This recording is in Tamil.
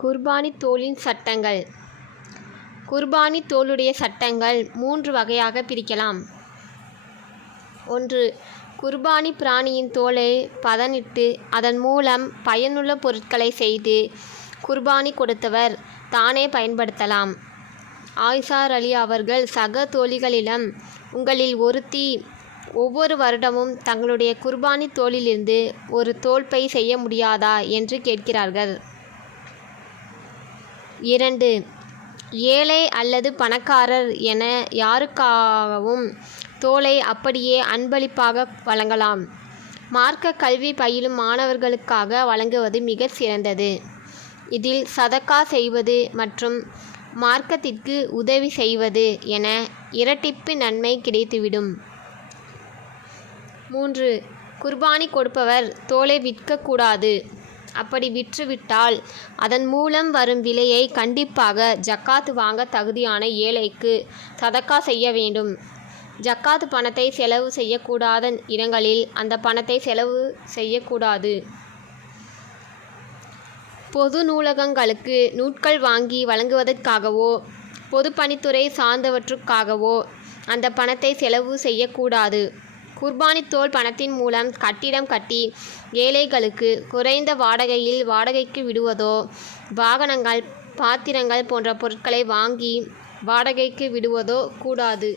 குர்பானி தோலின் சட்டங்கள். குர்பானி தோலுடைய சட்டங்கள் 3 வகையாக பிரிக்கலாம். 1. குர்பானி பிராணியின் தோலை பதனிட்டு அதன் மூலம் பயனுள்ள பொருட்களை செய்து குர்பானி கொடுத்தவர் தானே பயன்படுத்தலாம். ஆயிஷா அலி அவர்கள் சக தோழிகளிடம், உங்களில் ஒருத்தி ஒவ்வொரு வருடமும் தங்களுடைய குர்பானி தோலிலிருந்து ஒரு தோல்பை செய்ய முடியாதா என்று கேட்கிறார்கள். 2. ஏழை அல்லது பணக்காரர் என யாருக்காகவும் தோலை அப்படியே அன்பளிப்பாக வழங்கலாம். மார்க்க கல்வி பயிலும் மாணவர்களுக்காக வழங்குவது மிக சிறந்தது. இதில் சதக்கா செய்வது மற்றும் மார்க்கத்திற்கு உதவி செய்வது என இரட்டிப்பு நன்மை கிடைத்துவிடும். 3. குர்பானி கொடுப்பவர் தோலை விற்கக்கூடாது. அப்படி விற்றுவிட்டால் அதன் மூலம் வரும் விலையை கண்டிப்பாக ஜக்காத் வாங்க தகுதியான ஏழைக்கு சதக்கா செய்ய வேண்டும். ஜக்காத் பணத்தை செலவு செய்யக்கூடாத இடங்களில் அந்த பணத்தை செலவு செய்யக்கூடாது. பொது நூலகங்களுக்கு நூட்கள் வாங்கி வழங்குவதற்காகவோ பொதுப்பணித்துறை சார்ந்தவற்றுக்காகவோ அந்த பணத்தை செலவு செய்யக்கூடாது. குர்பானி தோல் பணத்தின் மூலம் கட்டிடம் கட்டி ஏழைகளுக்கு குறைந்த வாடகையில் வாடகைக்கு விடுவதோ, வாகனங்கள், பாத்திரங்கள் போன்ற பொருட்களை வாங்கி வாடகைக்கு விடுவதோ கூடாது.